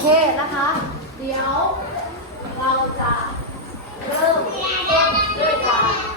เคนะคะ เดี๋ยวเราจะเริ่มต้นด้วยการ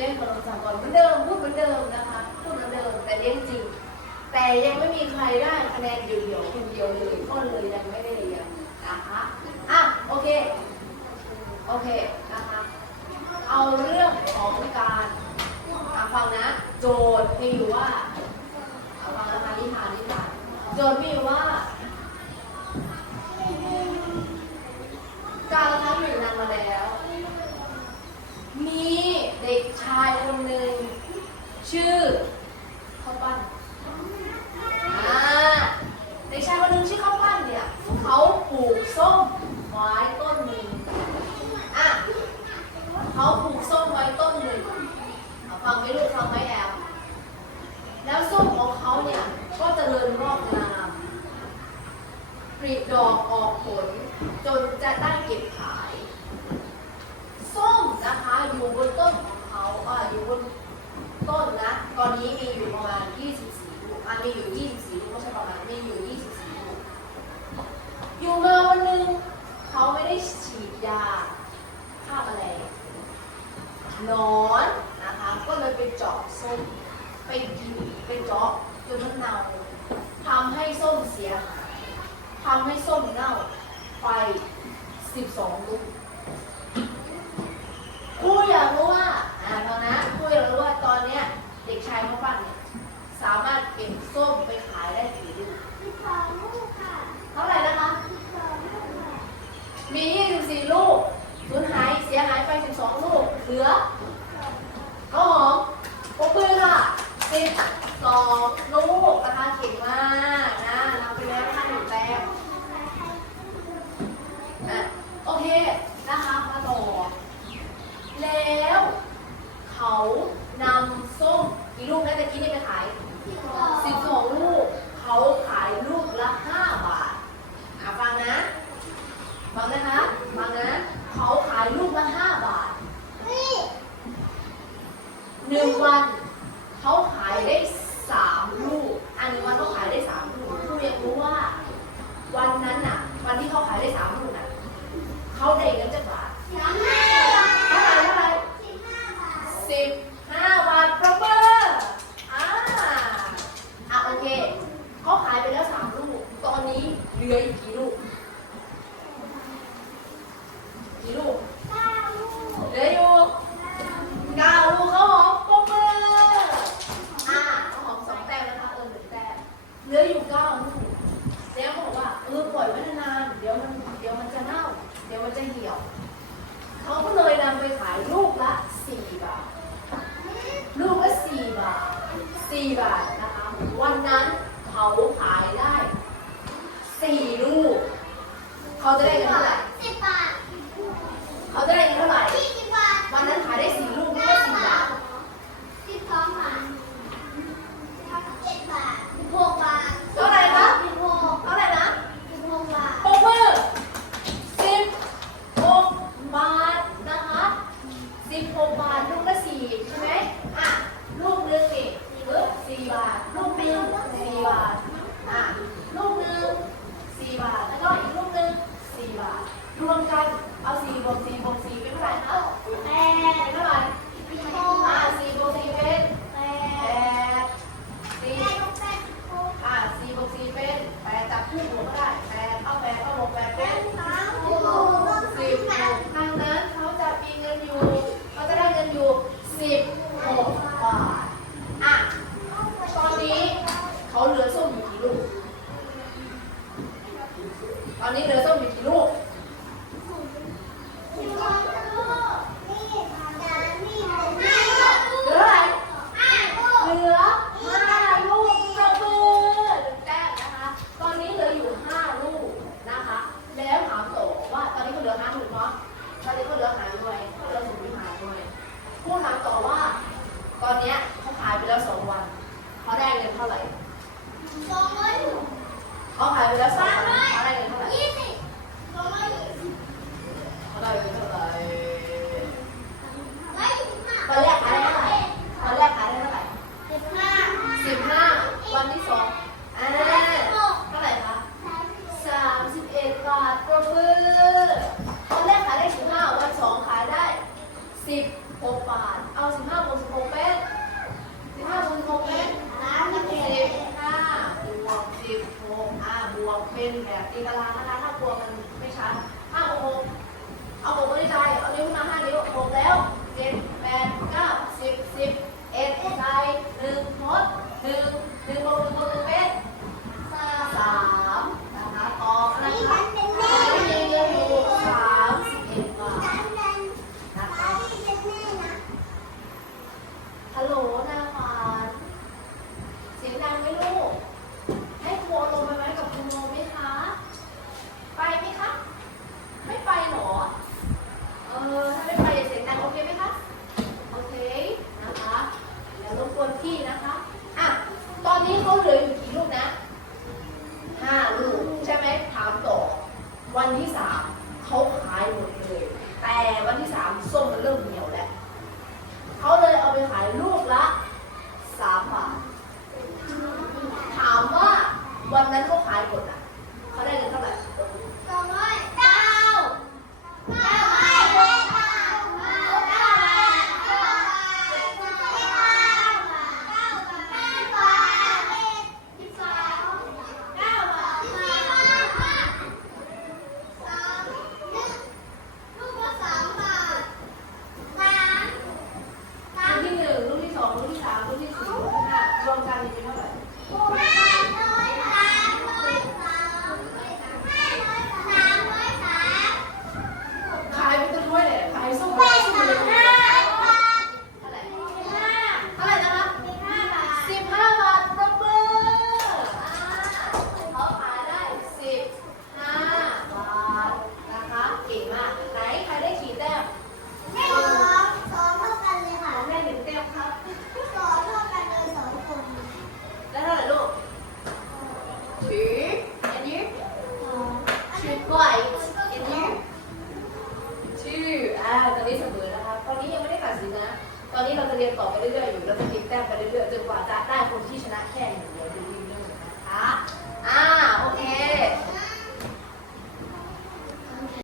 เรียนคนละสาก่อนเหมือนเดิมพูดเหมือนเดิมนะคะพูดเหมือนเดิมแต่เรียนจริง แต่ยังไม่มีใครได้คะแนนเดียวๆคนเดียวเลยก็เลยยังไม่ได้เรียนนะคะอะโอเคโอเคนะคะเอาเรื่องของการอะฟังนะ โจทย์มีอยู่ว่าเอาฟังนะคะนิทานนิทานโจทย์มีอยู่ว่า การละครั้งหนึ่งนานมาแล้ว มีเด็กชายคนหนึ่งชื่อข้าวปั้นอ่าเด็กชายคนหนึ่งชื่อข้าวปั้นเนี่ยเขาปลูกส้มไว้ต้นหนึ่งอะเขาปลูกส้มไว้ต้นหนึ่งฟังไหมลูกฟังไหมแอลแล้วส้มของเขาเนี่ยก็เจริญงอกงามผลิดอกออกผลจนจะได้เก็บขาย ส้มนะคะอยู่บนต้นของเขาอ่าอยู่บนต้นนะ ตอนนี้มีอยู่ประมาณ 24ลูกอะมีอยู่ 24ลูกไม่ใช่ประมาณมีอยู่ 24ลูกอยู่มาวันหนึ่งเขาไม่ได้ฉีดยาฆ่าแมลงห นอนนะคะ ก็เลยไปเจาะส้มไปกินไปเจาะจนมันเน่าทำให้ส้มเสียหายทำให้ส้มเน่าไป 12 ลูกครูอยากรู้ว่าอ่าตอนนะครูอยากรู้ว่าตอนเนี้ยเด็กชายเขาปั้นเนี่ยสามารถเก็บส้มไปขายได้กี่ลูกเท่าไหร่นะคะ มี 24 ลูกสูญหายเสียหายไป 12 ลูก เหลือข้าวหอมปกมือค่ะ 12 ลูกนะคะเก่งมากนะนำไปแล้วนะคะหนึ่งแต้มอะโอเค นะคะมาต่อ แล้วเขา นำส้มกี่ลูกนะตะกี้นี่ไปขาย12ลูก เขาขายลูกละ5บาทอะฟังนะฟังนะคะฟังนะ เขาขายลูกละ5บาทหนึ่งวัน ราหายรวยเพื่อนเราถึงไม่หายรวยผู้ถามต่อว่า ตอนเนี้ยเขาขายไปแล้วสองวันเขาได้เงินเท่าไหร่สองร้อยเขาขายไปแล้วสามวันเขาได้เงินเท่าไหร่ยี่สิบสองร้อยยี่สิบเขาได้เงินเท่าไหร่ sit back up, sit, sit ตอนนี้เราจะเรียนต่อไปเรื่อยๆอยู่เราจะเก็บแต้มไปเรื่อยๆจนกว่าจะได้คนที่ชนะแค่นี้